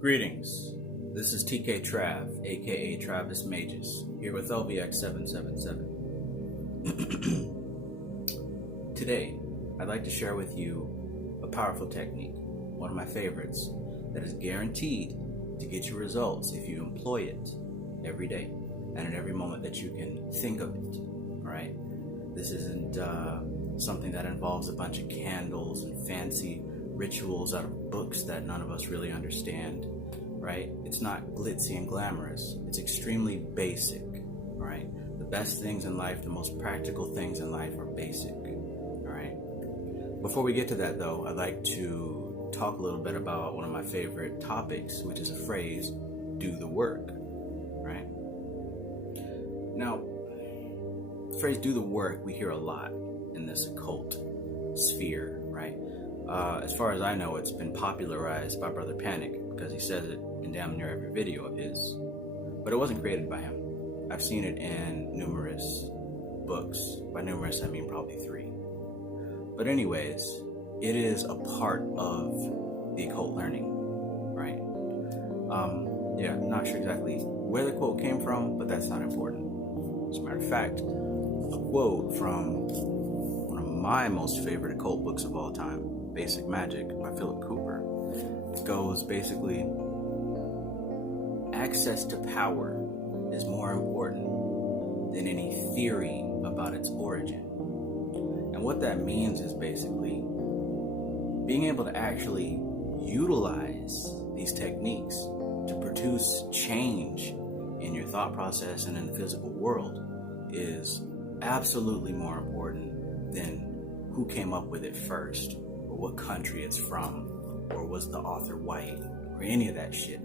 Greetings. This is TK Trav, aka Travis Magus, here with LVX777. Today, I'd like to share with you a powerful technique, one of my favorites, that is guaranteed to get you results if you employ it every day and at every moment that you can think of it. Alright? This isn't something that involves a bunch of candles and fancy rituals out of books that none of us really understand, right? It's not glitzy and glamorous. It's extremely basic, right? The best things in life, the most practical things in life are basic, all right? Before we get to that though, I'd like to talk a little bit about one of my favorite topics, which is a phrase, do the work, right? Now, the phrase do the work, we hear a lot in this occult sphere, right? As far as I know, it's been popularized by Brother Panic because he says it in damn near every video of his. But it wasn't created by him. I've seen it in numerous books. By numerous, I mean probably 3. But anyways, it is a part of the occult learning, right? Not sure exactly where the quote came from, but that's not important. As a matter of fact, a quote from one of my most favorite occult books of all time, Basic Magic by Philip Cooper, goes basically, access to power is more important than any theory about its origin. And what that means is basically being able to actually utilize these techniques to produce change in your thought process and in the physical world is absolutely more important than who came up with it first, or what country it's from, or was the author white, or any of that shit.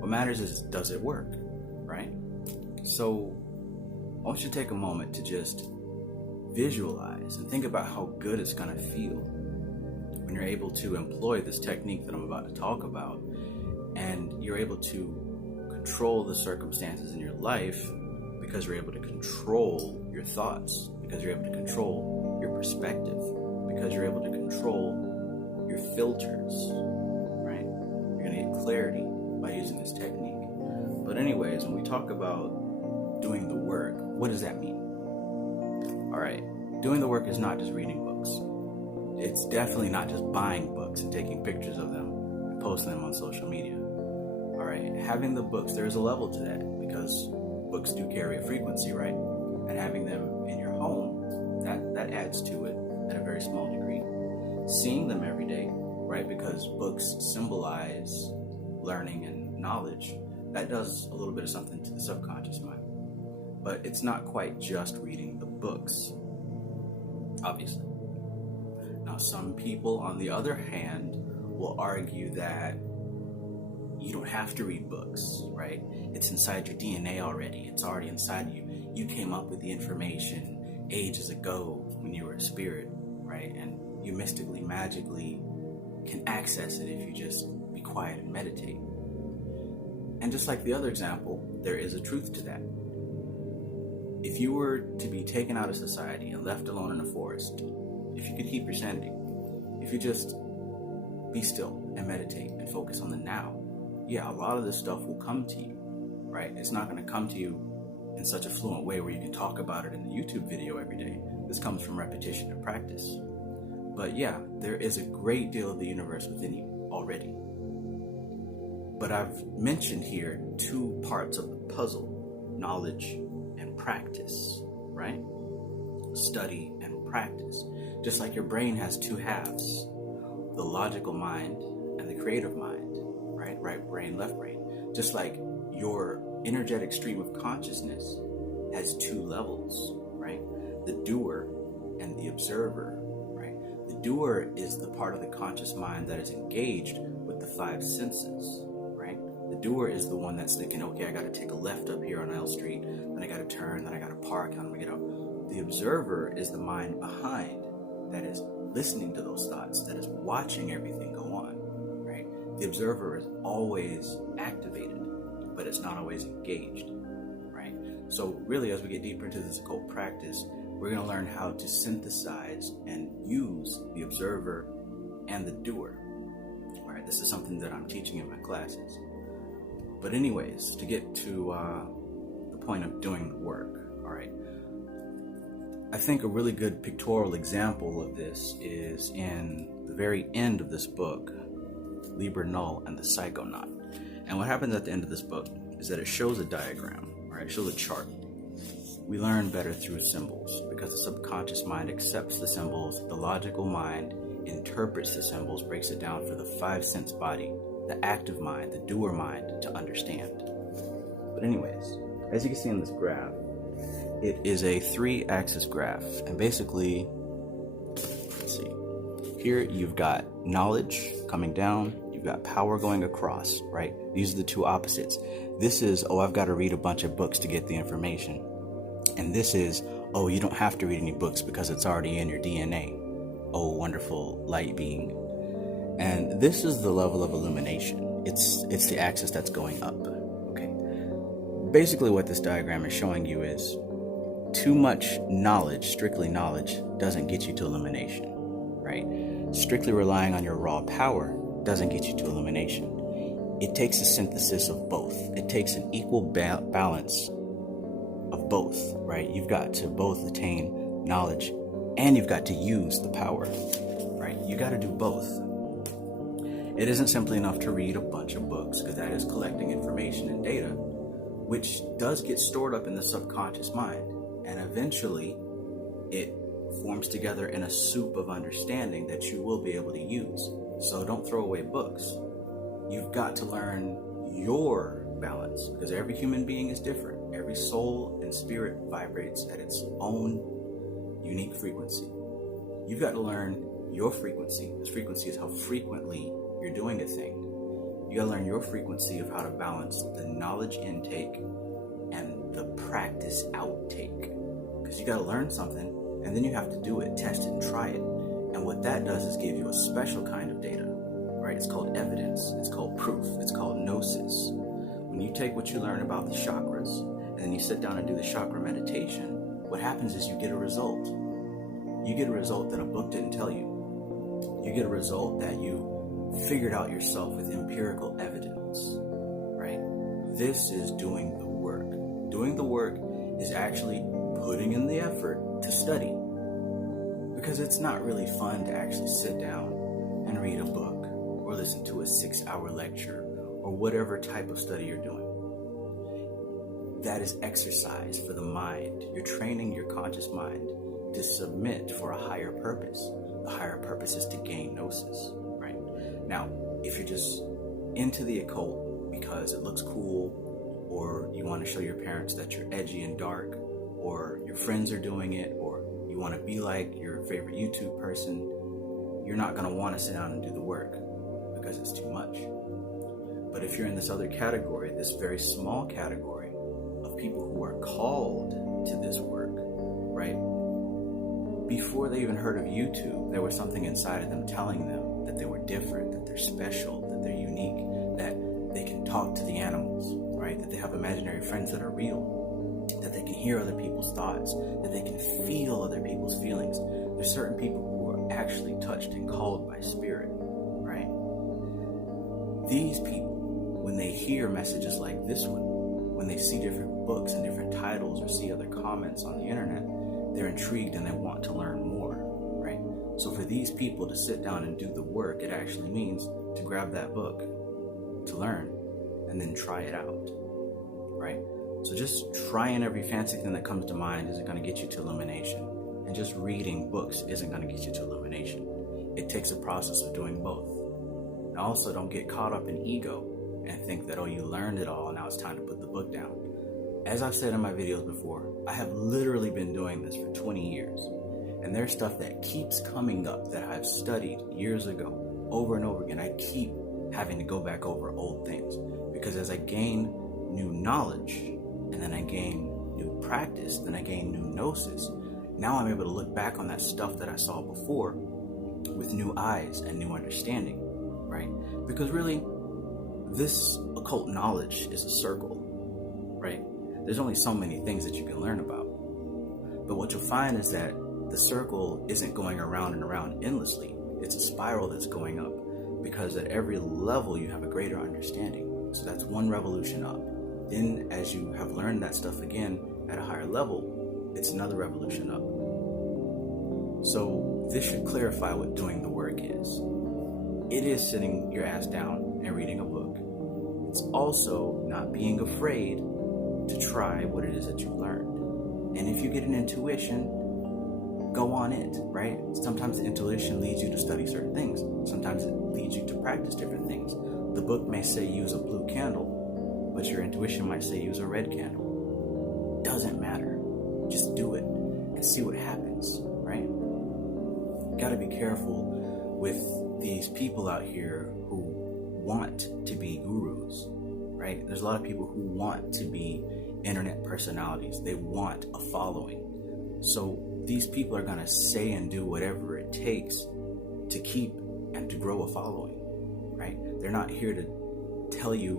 What matters is, does it work, right? So I want you to take a moment to just visualize and think about how good it's gonna feel when you're able to employ this technique that I'm about to talk about, and you're able to control the circumstances in your life because you're able to control your thoughts, because you're able to control your perspective, because you're able to control your filters, right? You're gonna get clarity by using this technique. But anyways, when we talk about doing the work, what does that mean? All right, doing the work is not just reading books. It's definitely not just buying books and taking pictures of them and posting them on social media. All right, having the books, there's a level to that because books do carry a frequency, right? And having them in your home, that adds to it at a very small degree. Seeing them every day, right? Because books symbolize learning and knowledge. That does a little bit of something to the subconscious mind. But it's not quite just reading the books, obviously. Now, some people, on the other hand, will argue that you don't have to read books, right? It's inside your DNA already. It's already inside you. You came up with the information ages ago when you were a spirit, right? And you mystically, magically can access it if you just be quiet and meditate. And just like the other example, there is a truth to that. If you were to be taken out of society and left alone in a forest, if you could keep your sanity, if you just be still and meditate and focus on the now, yeah, a lot of this stuff will come to you, right? It's not going to come to you in such a fluent way where you can talk about it in the YouTube video every day. This comes from repetition and practice. But yeah, there is a great deal of the universe within you already. But I've mentioned here 2 parts of the puzzle, knowledge and practice, right? Study and practice. Just like your brain has 2 halves, the logical mind and the creative mind, right? Right brain, left brain. Just like your energetic stream of consciousness has 2 levels, right? The doer and the observer, right? The doer is the part of the conscious mind that is engaged with the 5 senses, right? The doer is the one that's thinking, okay, I gotta take a left up here on L Street, then I gotta turn, then I gotta park, and I'm gonna get out. The observer is the mind behind that is listening to those thoughts, that is watching everything go on, right? The observer is always activated, but it's not always engaged, right? So really, as we get deeper into this occult practice, we're going to learn how to synthesize and use the observer and the doer, right? This is something that I'm teaching in my classes. But anyways, to get to the point of doing the work, all right, I think a really good pictorial example of this is in the very end of this book, Liber Null and the Psychonaut. And what happens at the end of this book is that it shows a diagram, right? It shows a chart. We learn better through symbols because the subconscious mind accepts the symbols, the logical mind interprets the symbols, breaks it down for the five sense body, the active mind, the doer mind to understand. But anyways, as you can see in this graph, it is a 3-axis graph. And basically, let's see, here you've got knowledge coming down, you've got power going across, right? These are the two opposites. This is, oh, I've got to read a bunch of books to get the information. And this is, oh, you don't have to read any books because it's already in your DNA. Oh, wonderful light being. And this is the level of illumination. It's the axis that's going up, okay? Basically what this diagram is showing you is too much knowledge, strictly knowledge, doesn't get you to illumination, right? Strictly relying on your raw power doesn't get you to illumination. It takes a synthesis of both. It takes an equal balance of both, right? You've got to both attain knowledge and you've got to use the power, right? You got to do both. It isn't simply enough to read a bunch of books, because that is collecting information and data, which does get stored up in the subconscious mind. And eventually it forms together in a soup of understanding that you will be able to use. So don't throw away books. You've got to learn your balance, because every human being is different. Every soul and spirit vibrates at its own unique frequency. You've got to learn your frequency. This frequency is how frequently you're doing a thing. You got to learn your frequency of how to balance the knowledge intake and the practice outtake. Because you got to learn something and then you have to do it, test it, and try it. And what that does is give you a special kind of data, right? It's called evidence. It's called proof. It's called gnosis. When you take what you learn about the chakras and then you sit down and do the chakra meditation, what happens is you get a result. You get a result that a book didn't tell you. You get a result that you figured out yourself with empirical evidence, right? This is doing the work. Doing the work is actually putting in the effort to study, because it's not really fun to actually sit down and read a book or listen to a 6-hour lecture or whatever type of study you're doing. That is exercise for the mind. You're training your conscious mind to submit for a higher purpose. The higher purpose is to gain gnosis, right? Now, if you're just into the occult because it looks cool, or you want to show your parents that you're edgy and dark, or your friends are doing it, or you want to be like your favorite YouTube person, you're not going to want to sit down and do the work because it's too much. But if you're in this other category, this very small category of people who are called to this work, right? Before they even heard of YouTube, there was something inside of them telling them that they were different, that they're special, that they're unique, that they can talk to the animals, right? That they have imaginary friends that are real, that they can hear other people's thoughts, that they can feel other people's feelings. There's certain people who are actually touched and called by spirit, right? These people, when they hear messages like this one, when they see different books and different titles or see other comments on the internet, they're intrigued and they want to learn more, right? So for these people to sit down and do the work, it actually means to grab that book, to learn, and then try it out, right? So just trying every fancy thing that comes to mind isn't going to get you to illumination. And just reading books isn't going to get you to illumination. It takes a process of doing both. And also, don't get caught up in ego and think that, oh, you learned it all, now it's time to put the book down. As I've said in my videos before, I have literally been doing this for 20 years. And there's stuff that keeps coming up that I've studied years ago, over and over again. I keep having to go back over old things, because as I gain new knowledge, and then I gain new practice, then I gain new gnosis, now I'm able to look back on that stuff that I saw before with new eyes and new understanding, right? Because really, this occult knowledge is a circle, right? There's only so many things that you can learn about. But what you'll find is that the circle isn't going around and around endlessly. It's a spiral that's going up. because at every level you have a greater understanding. So that's one revolution up. Then as you have learned that stuff again at a higher level, it's another revolution up. So this should clarify what doing the work is. It is sitting your ass down and reading a book. It's also not being afraid to try what it is that you've learned. And if you get an intuition, go on it, right? Sometimes the intuition leads you to study certain things. Sometimes it leads you to practice different things. The book may say use a blue candle, but your intuition might say use a red candle. Doesn't matter. Just do it and see what happens, right? Gotta be careful with these people out here who want to be gurus, right? There's a lot of people who want to be internet personalities. They want a following. So these people are gonna say and do whatever it takes to keep and to grow a following, right? They're not here to tell you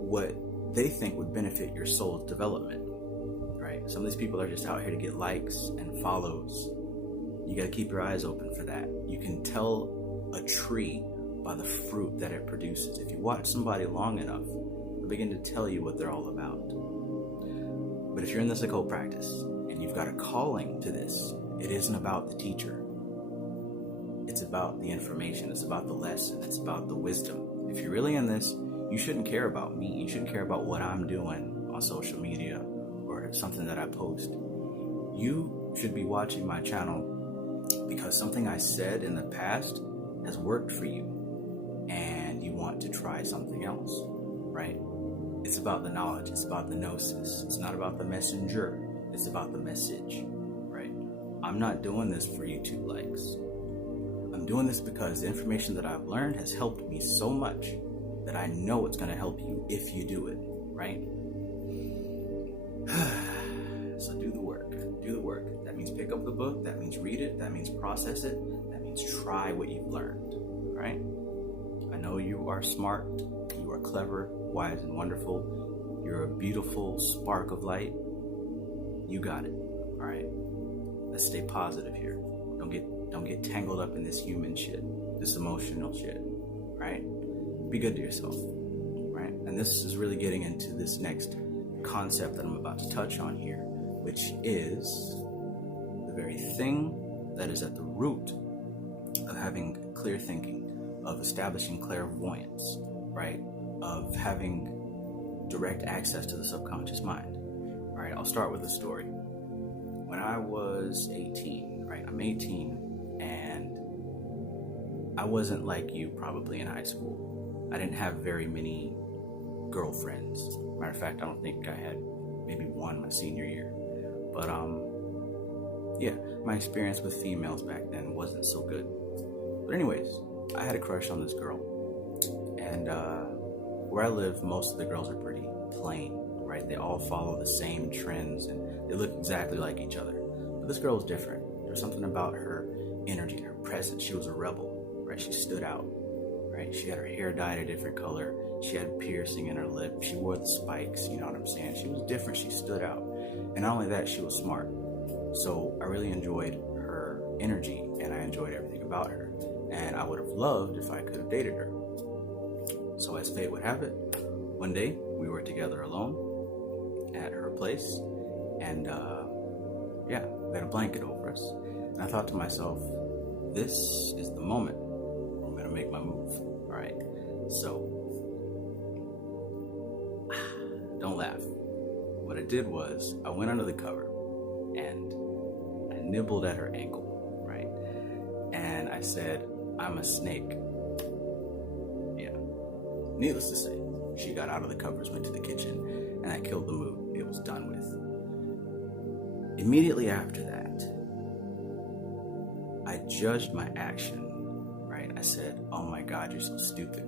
what they think would benefit your soul's development, right? Some of these people are just out here to get likes and follows. You got to keep your eyes open for that. You can tell a tree by the fruit that it produces. If you watch somebody long enough, they'll begin to tell you what they're all about. But if you're in this occult practice and you've got a calling to this, it isn't about the teacher. It's about the information. It's about the lesson. It's about the wisdom. If you're really in this, you shouldn't care about me. You shouldn't care about what I'm doing on social media or something that I post. You should be watching my channel because something I said in the past has worked for you and you want to try something else, right? It's about the knowledge. It's about the gnosis. It's not about the messenger. It's about the message, right? I'm not doing this for YouTube likes. I'm doing this because the information that I've learned has helped me so much that I know it's going to help you if you do it, right? So do the work. Do the work. That means pick up the book. That means read it. That means process it. That means try what you've learned, right? I know you are smart. You are clever, wise, and wonderful. You're a beautiful spark of light. You got it, all right? Let's stay positive here. Don't get tangled up in this human shit, this emotional shit, right? Be good to yourself, right? And this is really getting into this next concept that I'm about to touch on here, which is the very thing that is at the root of having clear thinking, of establishing clairvoyance, right? Of having direct access to the subconscious mind. All right, I'll start with a story. When I was 18, right? I'm 18, and I wasn't like you probably in high school. I didn't have very many girlfriends. Matter of fact, I don't think I had maybe one my senior year. But yeah, my experience with females back then wasn't so good. But anyways, I had a crush on this girl. And where I live, most of the girls are pretty plain, right? They all follow the same trends and they look exactly like each other. But this girl was different. There was something about her energy, her presence. She was a rebel, right? She stood out, right? She had her hair dyed a different color. She had a piercing in her lip. She wore the spikes, you know what I'm saying? She was different. She stood out. And not only that, she was smart. So I really enjoyed her energy and I enjoyed everything about her. And I would have loved if I could have dated her. So as fate would have it, one day we were together alone at her place. And yeah, we had a blanket over us. And I thought to myself, this is the moment where I'm going to make my move. All right. So don't laugh. What I did was I went under the cover and I nibbled at her ankle, right? And I said, I'm a snake. Yeah. Needless to say, she got out of the covers, went to the kitchen, and I killed the mood. It was done with. Immediately after that, I judged my action, right? I said, oh my God, you're so stupid.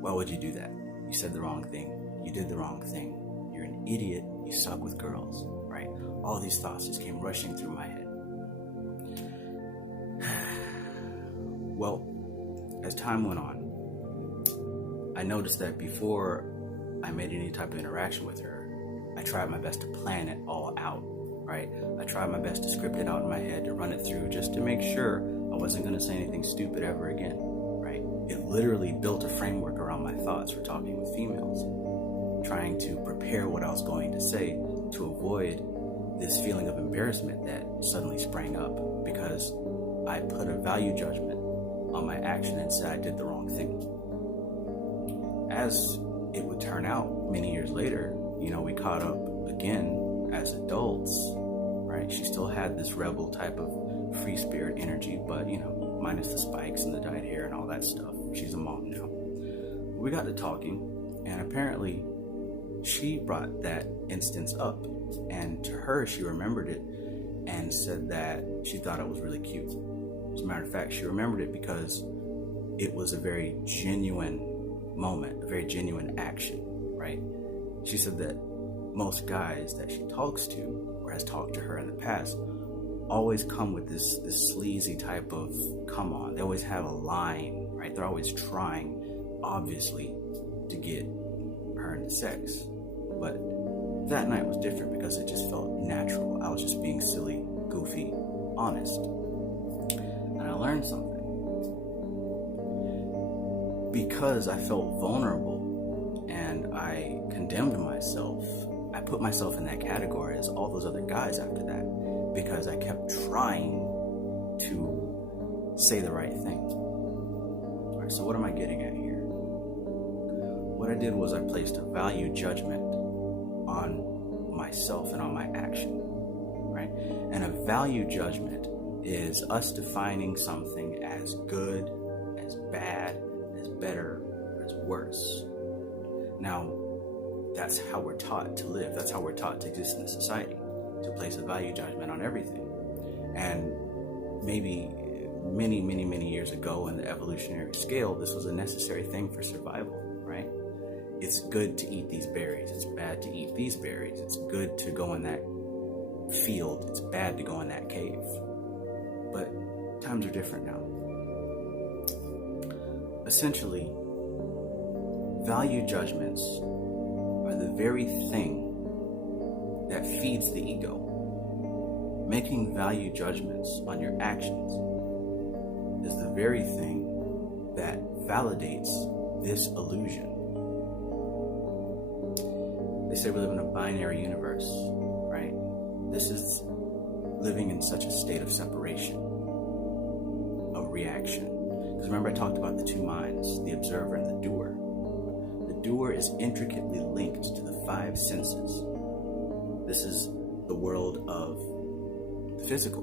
Why would you do that? You said the wrong thing. You did the wrong thing. You're an idiot. You suck with girls, right? All these thoughts just came rushing through my head. Well, as time went on, I noticed that before I made any type of interaction with her, I tried my best to plan it all out, right? I tried my best to script it out in my head, to run it through just to make sure I wasn't going to say anything stupid ever again, right? it literally built a framework around my thoughts for talking with females, trying to prepare what I was going to say to avoid this feeling of embarrassment that suddenly sprang up because I put a value judgment on my action and said I did the wrong thing. As it would turn out, many years later, we caught up again as adults, right? She still had this rebel type of free spirit energy, but, minus the spikes and the dyed hair and all that stuff. She's a mom now. We got to talking, and apparently she brought that instance up, and to her, she remembered it and said that she thought it was really cute. As a matter of fact, she remembered it because it was a very genuine moment, a very genuine action, right? She said that most guys that she talks to or has talked to her in the past always come with this sleazy type of come on. They always have a line, right? They're always trying, obviously, to get her into sex. But that night was different because it just felt natural. I was just being silly, goofy, honest. And I learned something. Because I felt vulnerable and I condemned myself, I put myself in that category as all those other guys after that, because I kept trying to say the right thing. All right, so what am I getting at here? What I did was I placed a value judgment on myself and on my action, right? And a value judgment is us defining something as good, as bad, as better, as worse. Now, that's how we're taught to live. That's how we're taught to exist in society, to place a value judgment on everything. And maybe many, many, many years ago in the evolutionary scale, this was a necessary thing for survival, right? It's good to eat these berries. It's bad to eat these berries. It's good to go in that field. It's bad to go in that cave. But times are different now. Essentially, value judgments are the very thing that feeds the ego. Making value judgments on your actions is the very thing that validates this illusion. They say we live in a binary universe, right? This is living in such a state of separation, of reaction. Because remember I talked about the two minds, the observer and the doer. The doer is intricately linked to the five senses. This is the world of the physical.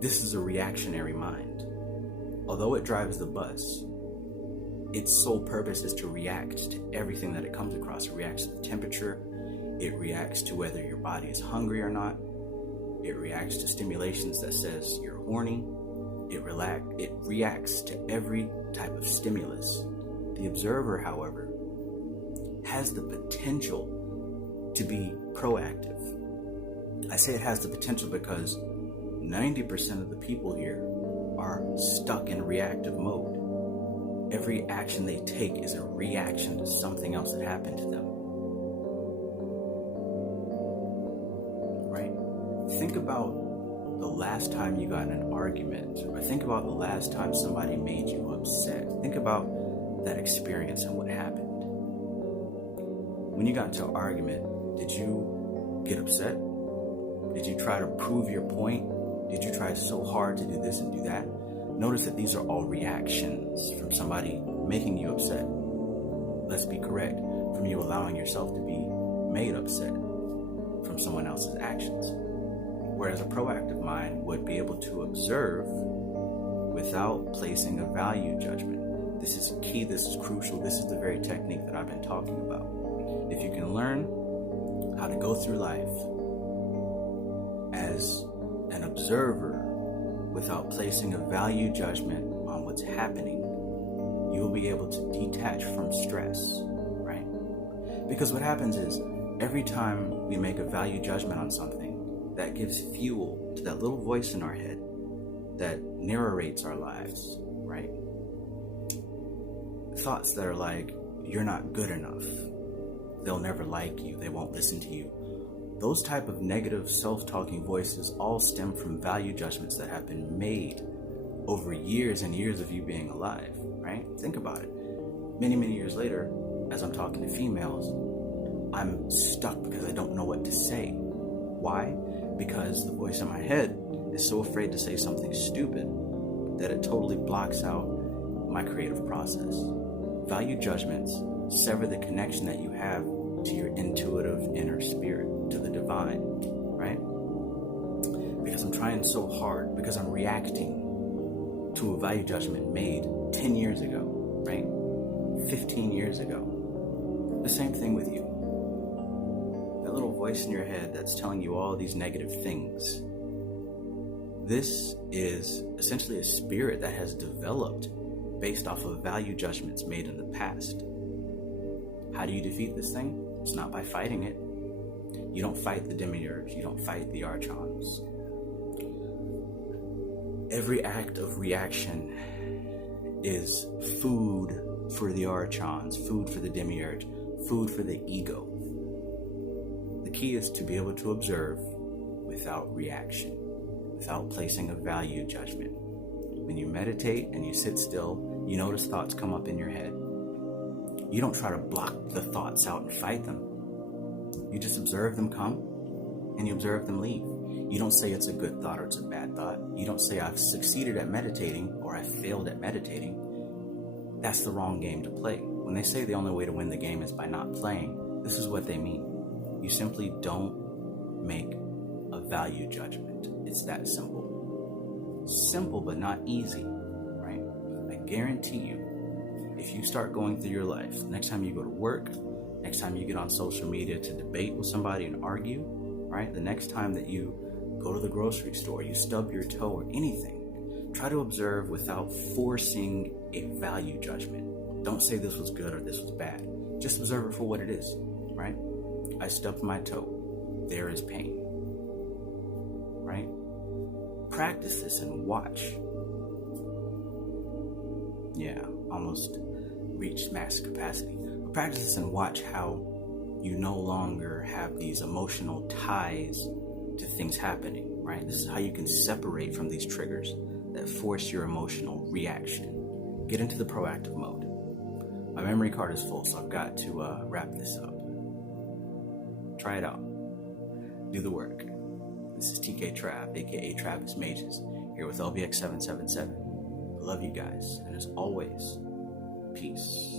This is a reactionary mind. Although it drives the bus, its sole purpose is to react to everything that it comes across. It reacts to the temperature. It reacts to whether your body is hungry or not. It reacts to stimulations that says you're horny. It reacts to every type of stimulus. The observer, however, has the potential to be proactive. I say it has the potential because 90% of the people here are stuck in reactive mode. Every action they take is a reaction to something else that happened to them. Right? Think about the last time you got in an argument, or think about the last time somebody made you upset. Think about that experience and what happened. When you got into an argument, did you get upset? Did you try to prove your point? Did you try so hard to do this and do that? Notice that these are all reactions from somebody making you upset. Let's be correct, from you allowing yourself to be made upset from someone else's actions. Whereas a proactive mind would be able to observe without placing a value judgment. This is key, this is crucial, this is the very technique that I've been talking about. If you can learn how to go through life as an observer without placing a value judgment on what's happening, you will be able to detach from stress, right? Because what happens is, every time we make a value judgment on something, that gives fuel to that little voice in our head that narrates our lives, right? Thoughts that are like, you're not good enough, they'll never like you, they won't listen to you. Those type of negative self-talking voices all stem from value judgments that have been made over years and years of you being alive, right? Think about it. Many, many years later, as I'm talking to females, I'm stuck because I don't know what to say. Why? Because the voice in my head is so afraid to say something stupid that it totally blocks out my creative process. Value judgments sever the connection that you have to your intuitive inner spirit, to the divine, right? Because I'm trying so hard, because I'm reacting to a value judgment made 10 years ago, right? 15 years ago. The same thing with you. That little voice in your head that's telling you all these negative things. This is essentially a spirit that has developed based off of value judgments made in the past. How do you defeat this thing? It's not by fighting it. You don't fight the demiurge. You don't fight the archons. Every act of reaction is food for the archons, food for the demiurge, food for the ego. The key is to be able to observe without reaction, without placing a value judgment. When you meditate and you sit still, you notice thoughts come up in your head. You don't try to block the thoughts out and fight them. You just observe them come and you observe them leave. You don't say it's a good thought or it's a bad thought. You don't say I've succeeded at meditating or I failed at meditating. That's the wrong game to play. When they say the only way to win the game is by not playing, this is what they mean. You simply don't make a value judgment. It's that simple. Simple, but not easy, right? I guarantee you, if you start going through your life, next time you go to work, next time you get on social media to debate with somebody and argue, right? The next time that you go to the grocery store, you stub your toe or anything, try to observe without forcing a value judgment. Don't say this was good or this was bad. Just observe it for what it is, right? I stubbed my toe. There is pain, right? Practice this and watch. Yeah, almost reached max capacity. But practice this and watch how you no longer have these emotional ties to things happening, right? This is how you can separate from these triggers that force your emotional reaction. Get into the proactive mode. My memory card is full, so I've got to wrap this up. Try it out. Do the work. This is TK Trav, aka Travis Magus, here with LBX777. I love you guys, and as always, peace.